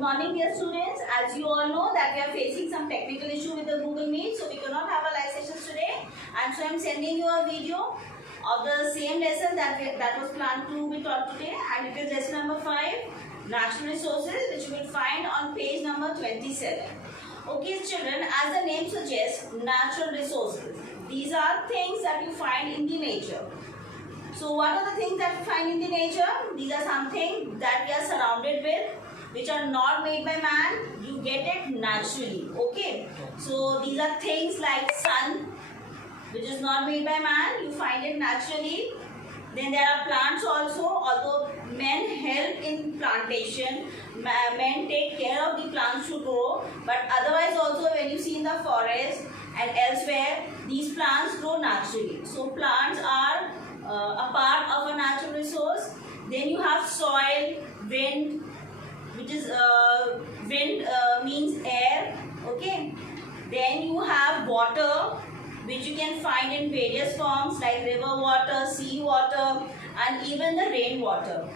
Good morning, dear students. As you all know that we are facing some technical issue with the Google Meet, so we cannot have a live session today. And so I am sending you a video of the same lesson that was planned to be taught today, and it is lesson number 5, natural resources, which you will find on page number 27. Okay, children, as the name suggests, natural resources. These are things that you find in the nature. So what are the things that you find in the nature? These are something that we are surrounded with, which are not made by man. You get it naturally. Okay. So these are things like sun, which is not made by man. You find it naturally. Then there are plants also. Although men help in plantation, men take care of the plants to grow. But otherwise also, when you see in the forest and elsewhere, these plants grow naturally. So plants are a part of a natural resource. Then you have soil, wind, which is wind means air. Okay. Then you have water, which you can find in various forms like river water, sea water, and even the rain water.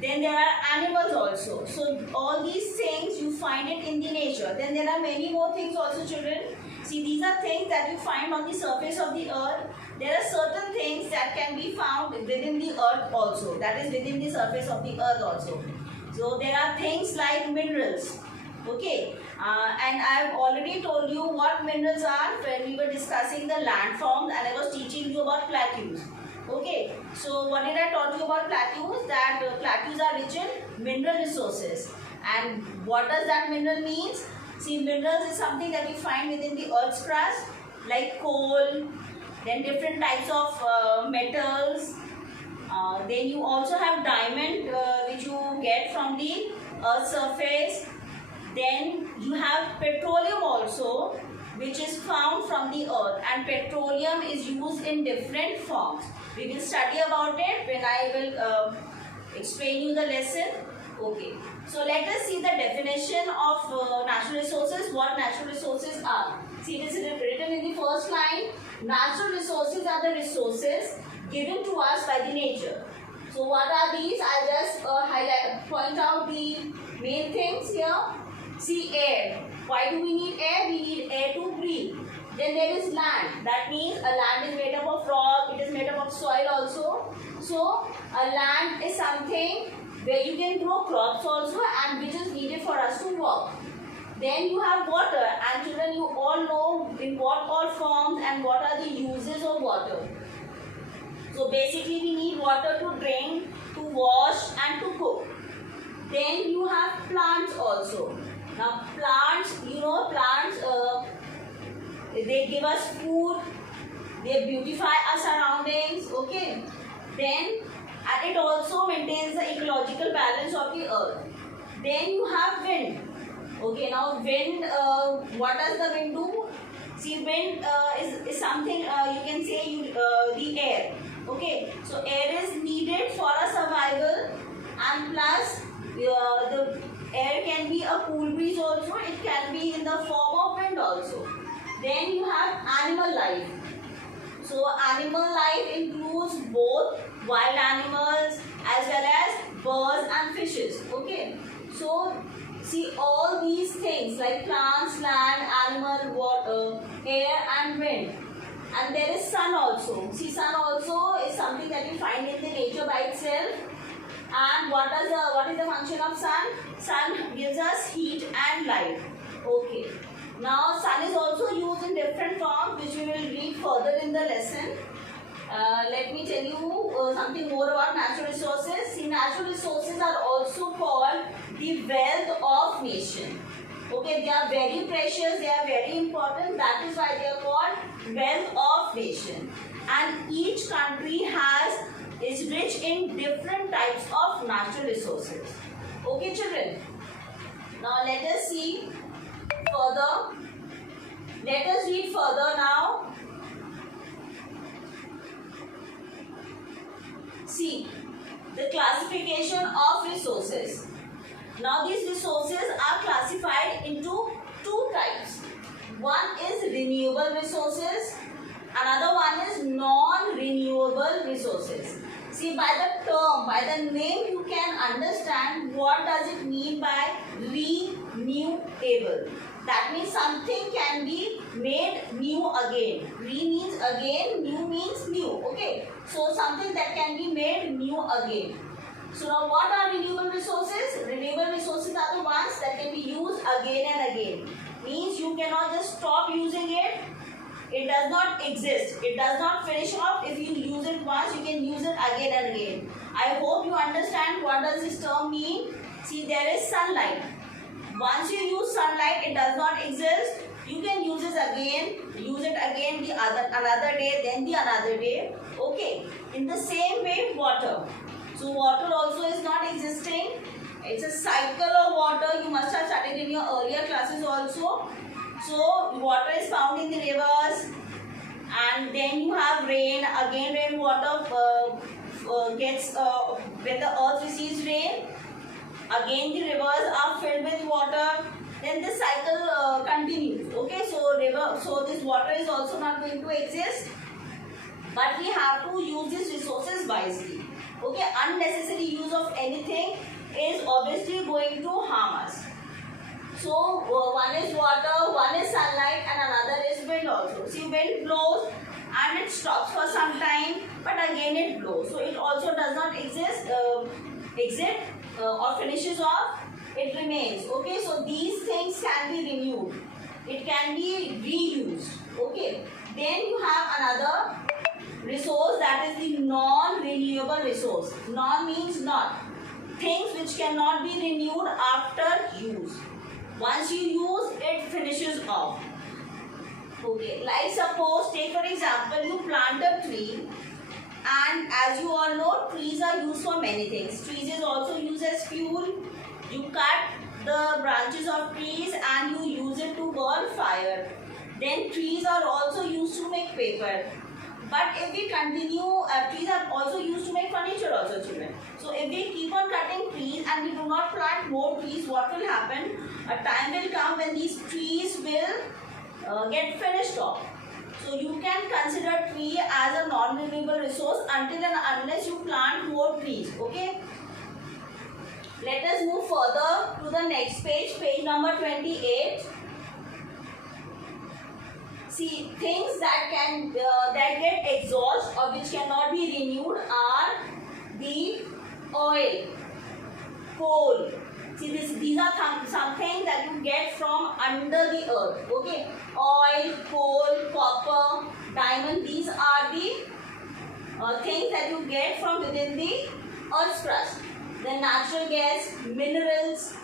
Then there are animals also. So all these things you find it in the nature. Then there are many more things also, children. See, these are things that you find on the surface of the earth. There are certain things that can be found within the earth also. That is within the surface of the earth also. So there are things like minerals. Okay. And I have already told you what minerals are when we were discussing the landforms, and I was teaching you about plateaus. Okay. So what did I taught you about plateaus? That plateaus are rich in mineral resources. And what does that mineral means? See, minerals is something that you find within the earth's crust, like coal, then different types of metals. Then you also have diamond, which you get from the earth's surface. Then you have petroleum also, which is found from the earth, and petroleum is used in different forms. We will study about it when I will explain you the lesson. Okay. So let us see the definition of natural resources, what natural resources are. See, this is written in the first line. Natural resources are the resources given to us by the nature. So what are these? I just point out the main things here. See, air. Why do we need air? We need air to breathe. Then there is land. That means a land is made up of rock. It is made up of soil also. So a land is something where you can grow crops also, and which is needed for us to walk. Then you have water, and children, you all know in what all forms and what are the uses of water. So basically we need water to drink, to wash, and to cook. Then you have plants also. Now plants, you know, plants, they give us food, they beautify our surroundings, okay. Then and it also maintains the ecological balance of the earth. Then you have wind. Okay, now wind, what does the wind do? See, wind is something, you can say the air. Okay, so air is needed for a survival, and plus the air can be a cool breeze also. It can be in the form of wind also. Then you have animal life. So animal life includes both wild animals as well as birds and fishes. Okay. So see, all these things like plants, land, animal, water, air and wind. And there is sun also. See, sun also is something that you find in the nature by itself. And what is the function of sun? Sun gives us heat and light. Okay. Now sun is also used in different forms, which we will read further in the lesson. Let me tell you something more about natural resources. See, natural resources are also called the wealth of nation. Okay, they are very precious, they are very important. That is why they are called wealth of nation. And each country is rich in different types of natural resources. Okay, children. Now let us see further. Let us read further now. See, the classification of resources. Now these resources are classified into two types. One is renewable resources, another one is non-renewable resources. See, by the term, by the name, you can understand what does it mean by renewable. That means something can be made new again. Re means again, new means new. Okay. So something that can be made new again. So now what are renewable resources? Renewable resources are the ones that can be used again and again. Means you cannot just stop using it. It does not exist. It does not finish off. If you use it once, you can use it again and again. I hope you understand what does this term mean. See, there is sunlight. Once you use sunlight, it does not exist. You can use it again the another day, then the another day. Okay. In the same way, water. So water also is not existing. It's a cycle of water. You must have studied in your earlier classes also. So water is found in the rivers, and then you have rain. Again, rainwater gets when the earth receives rain. Again, the rivers are filled with water. Then the cycle continues. Okay, so this water is also not going to exist. But we have to use these resources wisely. Okay, unnecessary use of anything is obviously going to harm us. So one is water, one is sunlight, and another is wind also. See, wind blows and it stops for some time, but again it blows. So it also does not exist, or finishes off. It remains. Okay, so these things can be renewed. It can be reused. Okay. Then you have another resource, that is the non-renewable resource. Non means not. Things which cannot be renewed after use. Once you use, it finishes off. Okay, like suppose, take for example, you plant a tree, and as you all know, trees are used for many things. Trees is also used as fuel. You cut the branches of trees and you use it to burn fire. Then trees are also used to make paper. But if we continue, trees are also used to make furniture also, children. So if we keep on cutting trees and we do not plant more trees, what will happen? A time will come when these trees will get finished off. So you can consider tree as a non-renewable resource until and unless you plant more trees. Okay. Let us move further to the next page, page number 28. See, things that can that get exhaust or which cannot be renewed are the oil, coal. See, these are something that you get from under the earth. Okay, oil, coal, copper, diamond. These are the things that you get from within the earth's crust. Then natural gas, minerals,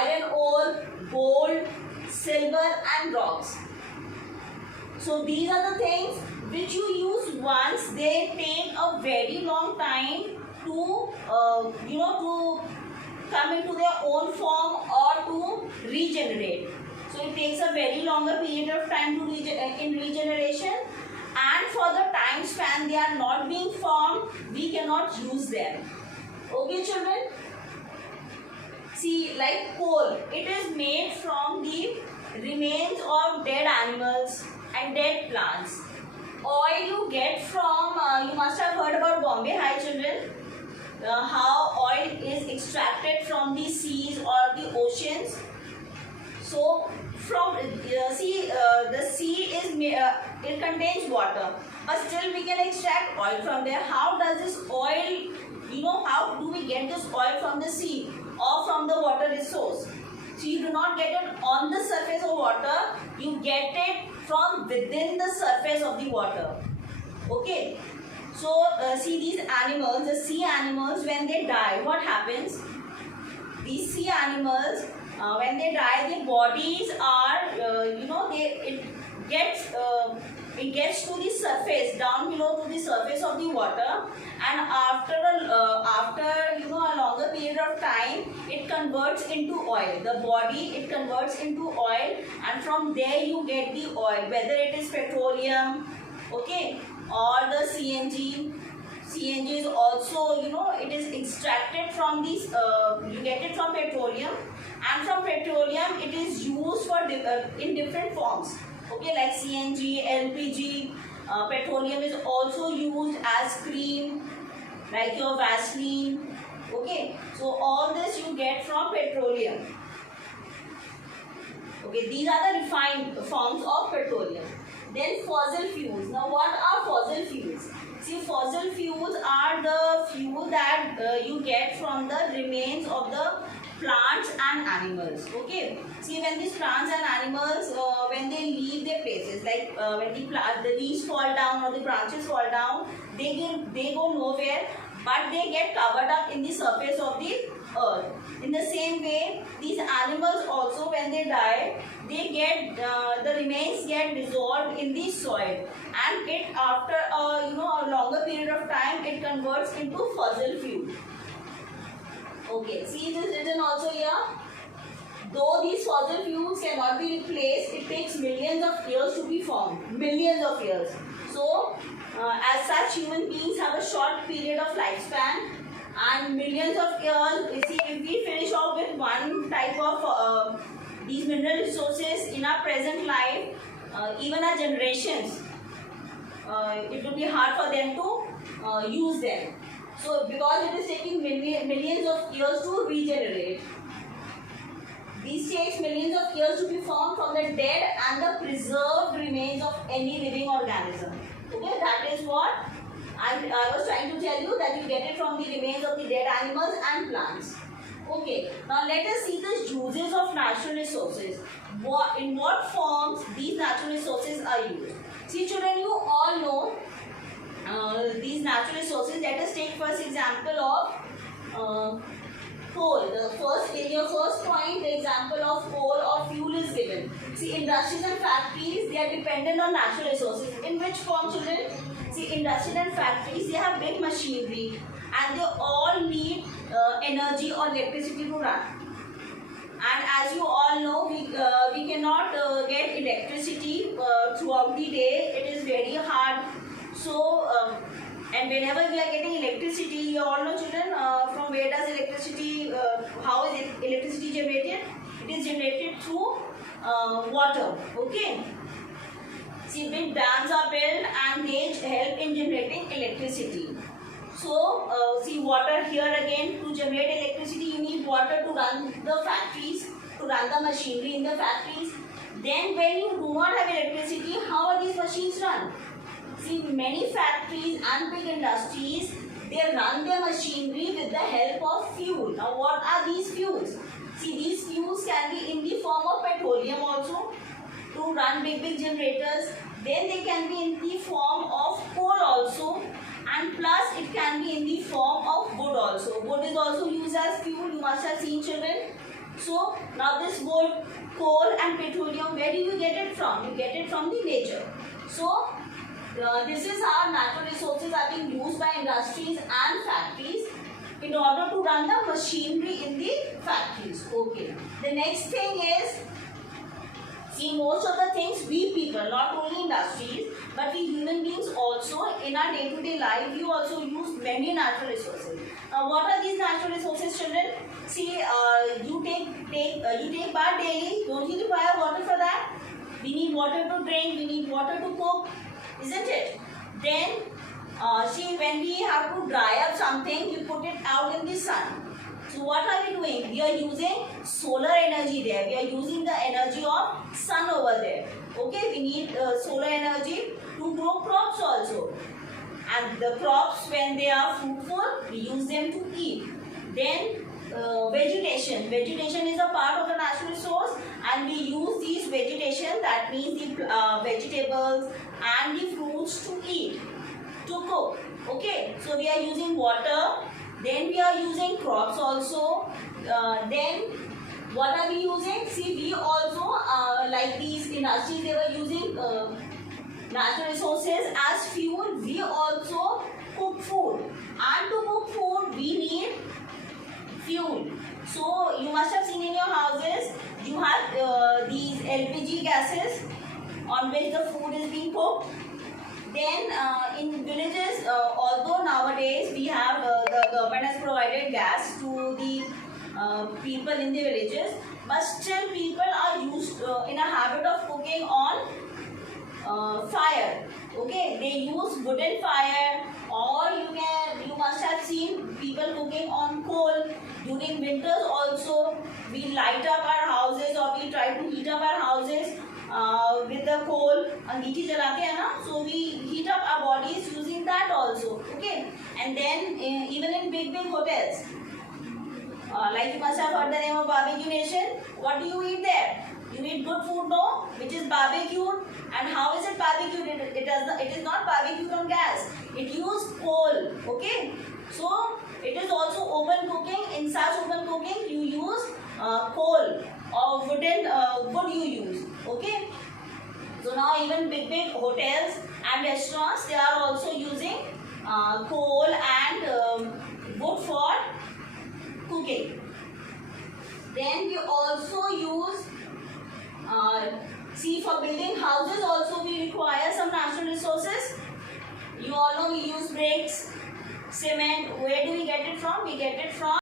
iron ore, gold, silver, and rocks. So these are the things which you use once. They take a very long time to to come into their own form or to regenerate. So it takes a very longer period of time to in regeneration, and for the time span they are not being formed, we cannot use them. Okay, children. See, like coal, it is made from the remains of dead animals and dead plants. Oil you get from, you must have heard about Bombay High, children. How oil is extracted from the seas or the oceans. So from the sea is it contains water, but still we can extract oil from there. How does this oil, how do we get this oil from the sea or from the water resource? So you do not get it on the surface of water, you get it from within the surface of the water. Okay. So see, these animals, the sea animals, when they die, what happens? These sea animals, when they die, their bodies are, it gets to the surface, down below to the surface of the water, and after a longer period of time, it converts into oil. The body, it converts into oil, and from there you get the oil, whether it is petroleum, okay, or the CNG. CNG is also, it is extracted from these, you get it from petroleum, and from petroleum it is used for in different forms. Okay, like CNG, LPG, petroleum is also used as cream, like your Vaseline. Okay, so all this you get from petroleum. Okay, these are the refined forms of petroleum. Then fossil fuels. Now what are fossil fuels? See, fossil fuels are the fuel that you get from the remains of the plants and animals. Okay, see, when these plants and animals when they leave their places, like when the leaves fall down or the branches fall down, they go nowhere, but they get covered up in the surface of the earth. In the same way, these animals also, when they die, they get the remains get dissolved in the soil, and it after a longer period of time, it converts into fossil fuel. Okay, see, it is written also here. Though these fossil fuels cannot be replaced, it takes millions of years to be formed. Millions of years. So, as such, human beings have a short period of lifespan, and millions of years. You see, if we finish off with one type of these mineral resources in our present life, even our generations, it will be hard for them to use them. So, because it is taking millions of years to regenerate. These takes millions of years to be formed from the dead and the preserved remains of any living organism. Okay, that is what I was trying to tell you, that you get it from the remains of the dead animals and plants. Okay, now let us see the uses of natural resources. In what forms these natural resources are used? See, children, you all know these natural resources. Let us take first example of coal. In your first point, the example of coal or fuel is given. See, industries and factories, they are dependent on natural resources. In which form, children? See, industries and factories, they have big machinery, and they all need energy or electricity to run. And as you all know, we cannot get electricity throughout the day. It is very hard. So, and whenever we are getting electricity, you all know, children, from where does electricity, how is electricity generated? It is generated through water. Okay. See, big dams are built and they help in generating electricity. So, see, water here again, to generate electricity, you need water to run the factories, to run the machinery in the factories. Then when you do not have electricity, how are these machines run? See, many factories and big industries, they run their machinery with the help of fuel. Now, what are these fuels? See, these fuels can be in the form of petroleum also, to run big generators. Then they can be in the form of coal also, and plus it can be in the form of wood also. Wood is also used as fuel, you must have seen, children. So, now this wood, coal and petroleum, where do you get it from? You get it from the nature. So, this is how natural resources are being used by industries and factories in order to run the machinery in the factories. Okay. The next thing is, see, most of the things we people, not only industries, but we human beings also, in our day-to-day life, we also use many natural resources. What are these natural resources, children? See, you take bath daily. Don't you require water for that? We need water to drink. We need water to cook, isn't it? Then, see, when we have to dry up something, we put it out in the sun. So what are we doing? We are using solar energy there. We are using the energy of sun over there. Okay, we need solar energy to grow crops also. And the crops, when they are fruitful, we use them to eat. Then vegetation. Vegetation is a part of the natural resource, and we use these vegetation, that means the vegetables and the fruits, to eat, to cook. Okay, so we are using water. Then we are using crops also. Then what are we using? See, we also, like these industries, they were using natural resources as fuel. We also cook food. And to cook food, we need fuel. So, you must have seen in your houses, you have these LPG gases on which the food is being cooked. Then in villages, although nowadays we have the government has provided gas to the people in the villages, but still people are used in a habit of cooking on fire. Okay, they use wooden fire, or you must have seen people cooking on coal. During winters also, we light up our houses, or we try to heat heat up our houses with the coal, अंगीठी जलाते हैं ना, so we heat up our bodies using that also, okay. And then even in big hotels, like you must have heard the name of Barbecue Nation. What do you eat there? You eat good food, no, which is barbecued. And how is it barbecued? It is not barbecued on gas. It used coal, okay. So it is also open cooking. In such open cooking, you use coal or wooden wood you use, okay. So now even big hotels and restaurants, they are also using coal and wood for cooking. Then we also use see, for building houses also we require some natural resources. You all know we use bricks, cement. Where do we get it from? We get it from